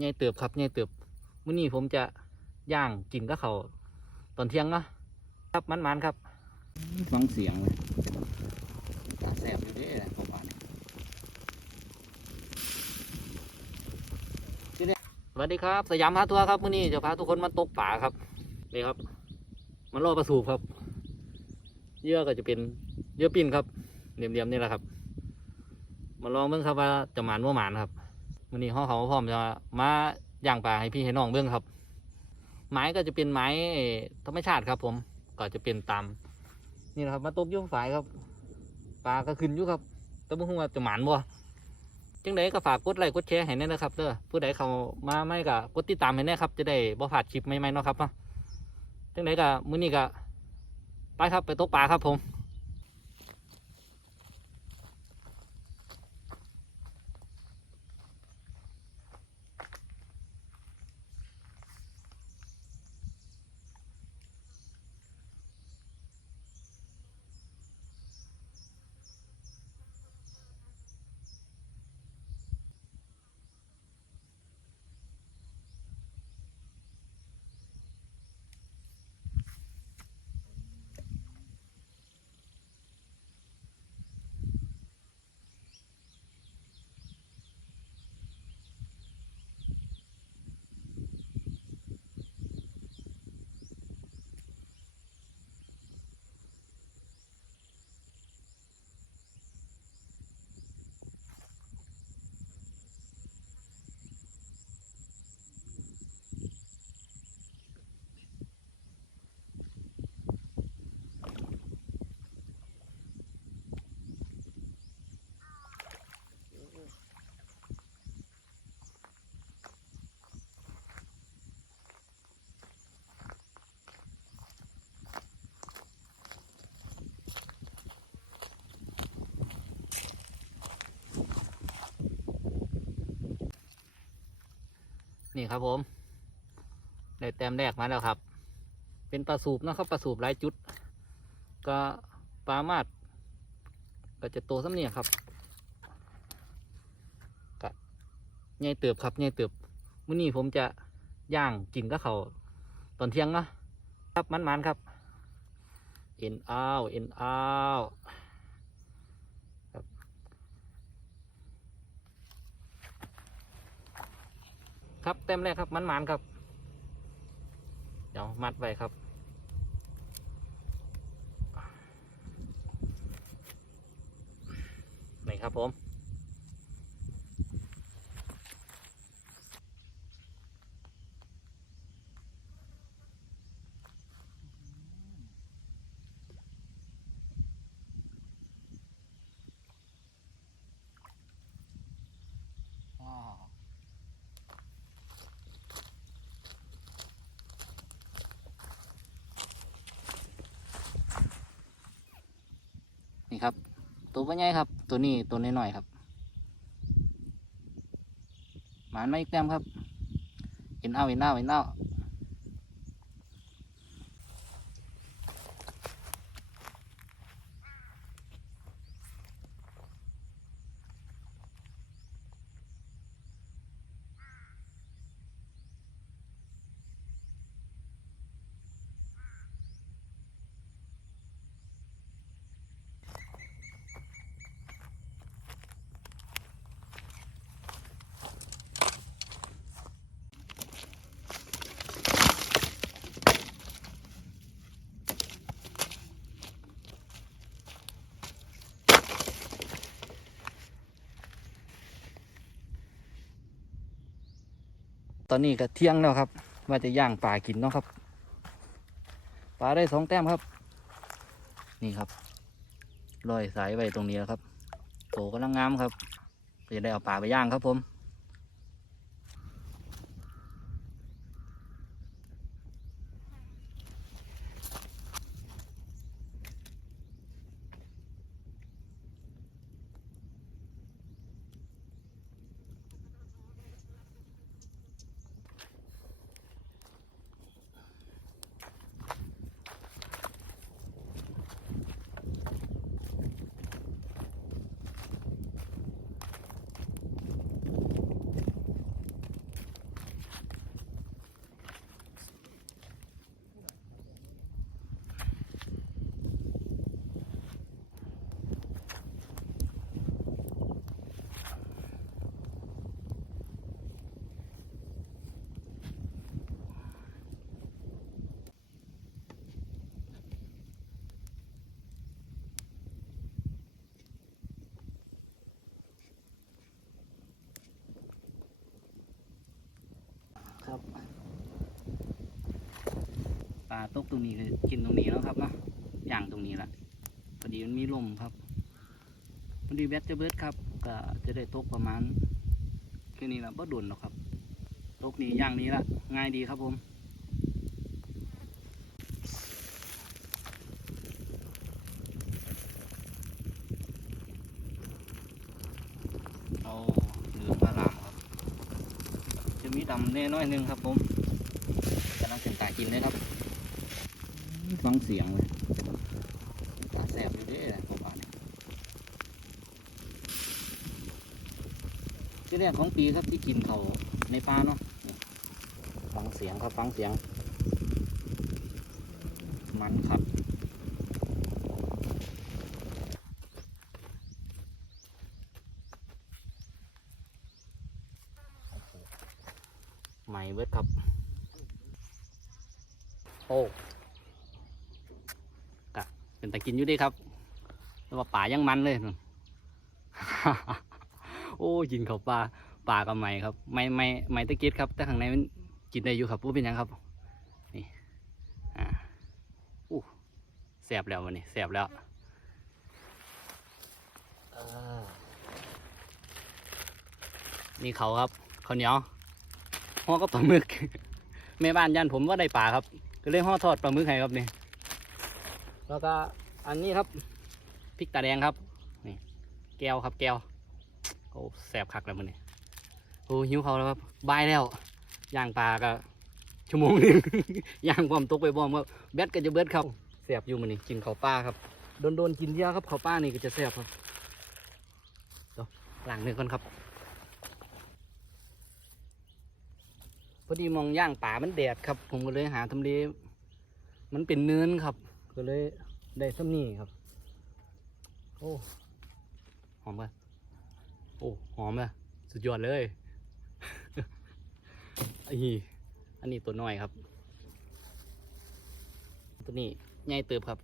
ใหญ่เติบครับใหญ่เติบมื้อนี้ผมจะย่างกินกับเขาวตอนเที่ยงเนาะครับมันๆครับฟังเสียงเลยตาแสบอยู่เด้อผมว่านี่สวัสดีครับ สยามพาทัวร์ครับมื้อนี้จะพาทุกคนมาตกป่าครับนี่ครับ มันรอประสูบครับเหยื่อก็จะเป็นเหยื่อปิ้นครับเหลี่ยมๆนี่แหละครับ มาลองเบิ่งครับว่าจะหมานว่าหมานครับ วันนี้ห้องเขาพร้อมจะมาย่างปลาให้พี่ให้น้องเบิ่งครับ ไม้ก็จะเป็นไม้ธรรมชาติครับ ผมก็จะเป็นตามนี่นะครับ มาตกยุ่งฝายครับปลาก็ขึ้นอยู่ครับแต่บ่ฮู้ว่าจะหมานบ่จังไดก็ฝากกดไลค์กดแชร์ให้แน่นะครับเด้อผู้ใดเขามาไม่ก็กดติดตามให้แน่ครับ จะได้บ่พลาดคลิปใหม่ๆเนาะครับเนาะจังไดก็มื้อนี้ก็ไปครับไปตกปลาครับผม นี่ครับผมได้แต้มแรกมาแล้วครับ เป็นปลาสูบนะครับปลาสูบหลายจุด ก็ปลามาดก็จะโตซ้ำเนี่ยครับก็ใหญ่เติบครับใหญ่เติบมื้อนี้ผมจะย่างกินกับเขาตอนเที่ยงเนาะครับมันๆครับเอ็นอ้าวเอ็นอ้าวครับ ครับเต็มแรกครับมันมันครับ เดี๋ยวมัดไว้ครับนี่ครับผม นี่ครับ ตัวปัญญ่ครับ ตัวนี้ตัวน้อยๆครับหมานไม่เต็มครับเห็นเอาเห็นเอาเห็นเอา ตอนนี้ก็เที่ยงแล้วครับ ว่าจะย่างปลากินเนาะครับ ปลาได้สองแต้มครับ นี่ครับลอยสายไว้ตรงนี้แล้วครับโตกำลังงามครับจะได้เอาปลาไปย่างครับผม ครับ ปลาตกตรงนี้ก็กินตรงนี้แล้วครับเนาะย่างตรงนี้ละพอดีมันมีลมครับพอดีแบตจะเบิดครับก็จะได้ตกประมาณแค่นี้ละบ่ดุนหรอกครับ ตกนี้ย่างนี้ละง่ายดีครับผม เอาเหลืองมาลามครับ จะมีดำ แน่น้อยหนึงครับผมกำลังเป็นตากินเลยครับฟังเสียงเลยตาแสบอยู่ด้ผมว่าเนี่ยที่แรกของปีครับที่กินเขาในป่าเนาะฟังเสียงครับฟังเสียง มันครับ ใหม่เบิดครับ โอ้กะเป็นตะกินอยู่ดีครับแต่ว่าป่ายังมันเลยนั่นโอ้กินเขาปลาป่ากับใหม่ครับ ไม่ไม่ไม่ตะกิดครับ แต่ข้างในมันกินได้อยู่ครับว่าเป็นยังครับ นี่อ่าอู้แสบแล้ววันนี้แสบแล้วนี่เขาครับเขาวเหนียวห่อก็ปลาหมึกแม่บ้านยันผมว่าได้ปลาครับ ก็เลยห่อทอดปลาหมึกให้ครับนี่แล้วก็อันนี้ครับพริกตาแดงครับนี่แก้วครับแก้วโอ้แสบคักแล้วมันนี่โอ้หิวเขาแล้วครับบายแล้วย่างปลาก็ชั่วโมงหนึงย่างความตกไปบอมครับแบตก็จะเบิดครับแสบอยู่มันนี่กินข้าวปลาครับโดนโดนๆกินเยอะครับข้าวปลานี่ก็จะแสบครับเดี๋ยวล้างเนื้อก่อนครับ พอดีมองย่างป่ามันแดดครับ ผมก็เลยหาทำเลมันเป็นเนินครับ ก็เลยได้ซ้ำนี่ครับ โอ้หอมปะโอ้หอมเลยสุดยอดเลยอันนี้อันนี้ตัวน้อยครับ ตัวนี้ใหญ่เติบครับ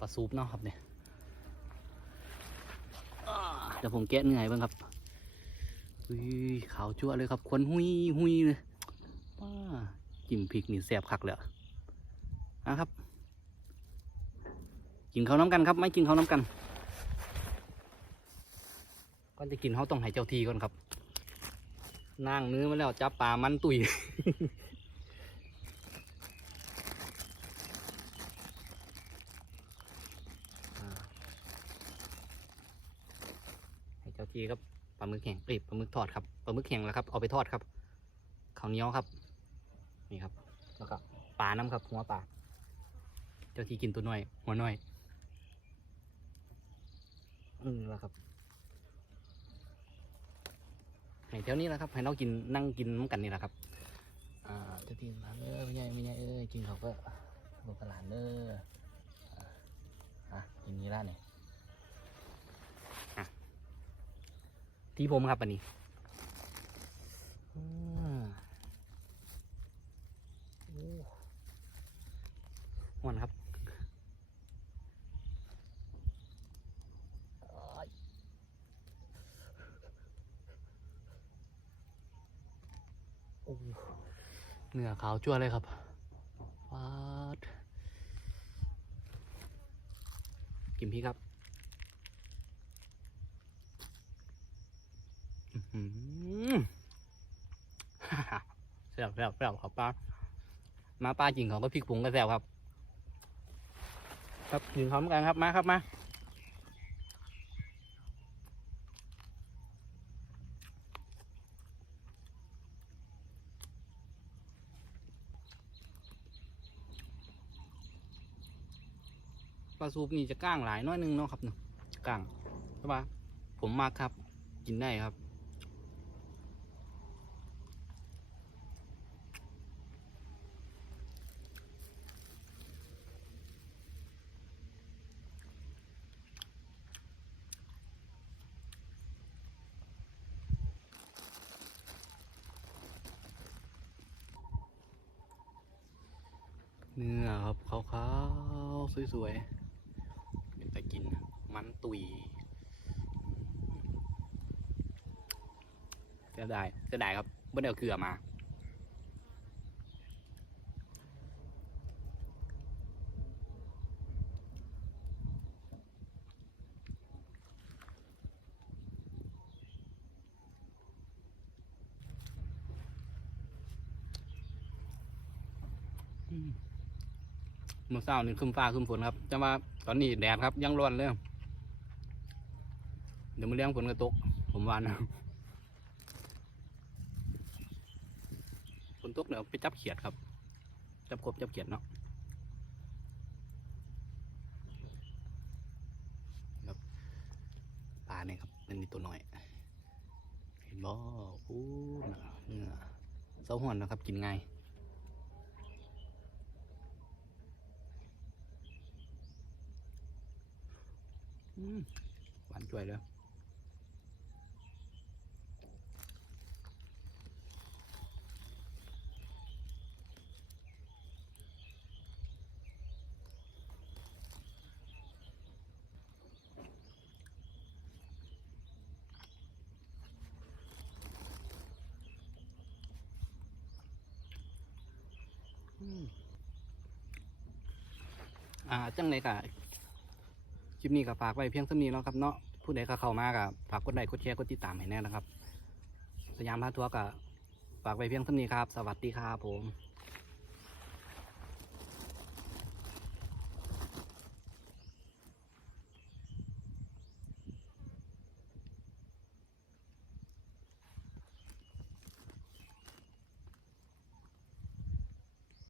ปลาซูปเนาะครับเนี่ยเดี๋ยวผมแกะเนื้อให้เบ้างครับ อุ้ยขาวจั่วเลยครับควันหุยหุยเลยว้าจิ้มพริกนี่แสบคักเลยนะครับ กินข้าวน้ำกันครับ ไม่กินข้าวน้ำกันก่อนจะกินเขาต้องให้เจ้าทีก่อนครับนั่งเนื้อมาแล้วจับปลามันตุย อ่าให้เจ้าทีครับ ปลาห มึกแห้งเอ้ยปลาหมึกทอดครับปลาหมึกแห้งแล้วครับเอาไปทอดครับข้าวเหนียวครับ นี่ครับ แล้วก็ปลาน้ำครับหัวปลาเจ้าที่กินตัวน้อย หัวน้อยอืมแล้วครับให้แถวนี้แหละครับให้เรากินนั่งกินน้ำกันนี่แหละครับ อ่าเจ้าที่ร้านเด้อไม่ใหญ่ไม่ใหญ่เอ้ยกินเขาก็ลูกกระหลานเด้ออะกินนี้ละเนี่ย ที่ผมครับอันนี้อืมโอ้ม่วนครับโอ้เนื้อขาวจั่วเลยครับฟาดกินพี่ครับ อื้อหือ แซ่บแซ่บแซ่บครับป้ามาป้าจริงเขาก็พริกผงก็แซ่บครับ ครับกินพร้อมกันครับมาครับมาปลาซูปนี่จะก้างหลายน้อยหนึงเนาะครับเนาะก้างใช่ปะผมมากครับ กินได้ครับ เนื้อครับขาวๆสวยๆเป็นแต่กินมันตุยเสียดายะได้ครับเมื่อเดียวเกลือมาอืม เมื่อเช้านี่คึมฟ้าคึมฝนครับจะมาตอนนี้แดดครับยังร้อนเลยเดี๋ยวมาเลี้ยงฝนกระตก ผมวานนะฝนตกเดี๋ยวไปจับเขียดครับ จับกบจับเขียดเนาะครับปลาเนี่ยครับมันมีตัวน้อย เห็นบ่อู้เนื้อเสาหวนนะครับ กินง่าย หวานจ่วยเลยอืมอ่าจังเลยกะ ลิปนี้ก็ฝากไว้เพียงเท่านี้แล้วครับเนาะผู้ใดก็เข้ามาก็ฝากกดไลค์กดแชร์กดติดตามให้แน่นะครับสยามพาทัวร์ก็ฝากไว้เพียงเท่านี้ครับ สวัสดีครับผม